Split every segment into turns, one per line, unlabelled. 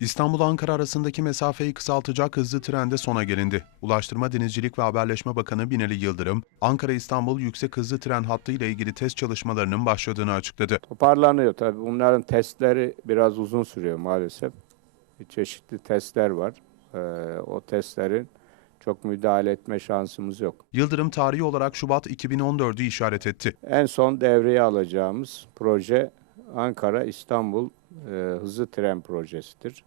İstanbul-Ankara arasındaki mesafeyi kısaltacak hızlı trende sona gelindi. Ulaştırma Denizcilik ve Haberleşme Bakanı Binali Yıldırım, Ankara-İstanbul yüksek hızlı tren hattı ile ilgili test çalışmalarının başladığını açıkladı.
Toparlanıyor tabii. Bunların testleri biraz uzun sürüyor maalesef. Çeşitli testler var. Ee, o testlerin çok müdahale etme şansımız yok.
Yıldırım tarihi olarak Şubat 2014'ü işaret etti.
En son devreye alacağımız proje Ankara-İstanbul e, hızlı tren projesidir.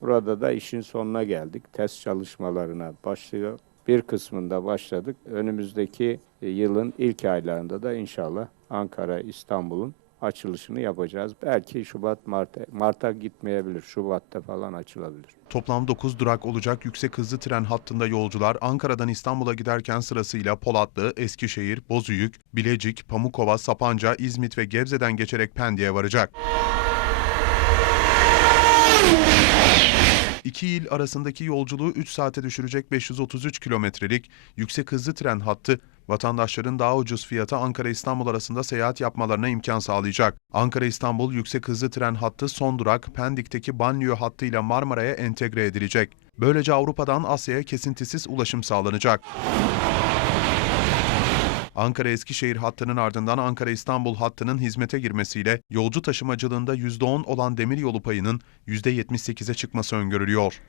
Burada da işin sonuna geldik. Test çalışmalarına başlıyor. Bir kısmında başladık. Önümüzdeki e, yılın ilk aylarında da inşallah Ankara-İstanbul'un açılışını yapacağız. Belki Şubat, Mart'a Mart'a gitmeyebilir. Şubat'ta falan açılabilir.
Toplam 9 durak olacak yüksek hızlı tren hattında yolcular Ankara'dan İstanbul'a giderken sırasıyla Polatlı, Eskişehir, Bozüyük, Bilecik, Pamukova, Sapanca, İzmit ve Gebze'den geçerek Pendik'e varacak. İki il arasındaki yolculuğu 3 saate düşürecek 533 kilometrelik yüksek hızlı tren hattı vatandaşların daha ucuz fiyata Ankara-İstanbul arasında seyahat yapmalarına imkan sağlayacak. Ankara-İstanbul yüksek hızlı tren hattı son durak Pendik'teki banliyö hattıyla Marmara'ya entegre edilecek. Böylece Avrupa'dan Asya'ya kesintisiz ulaşım sağlanacak. Ankara-Eskişehir hattının ardından Ankara-İstanbul hattının hizmete girmesiyle yolcu taşımacılığında %10 olan demiryolu payının %78'e çıkması öngörülüyor.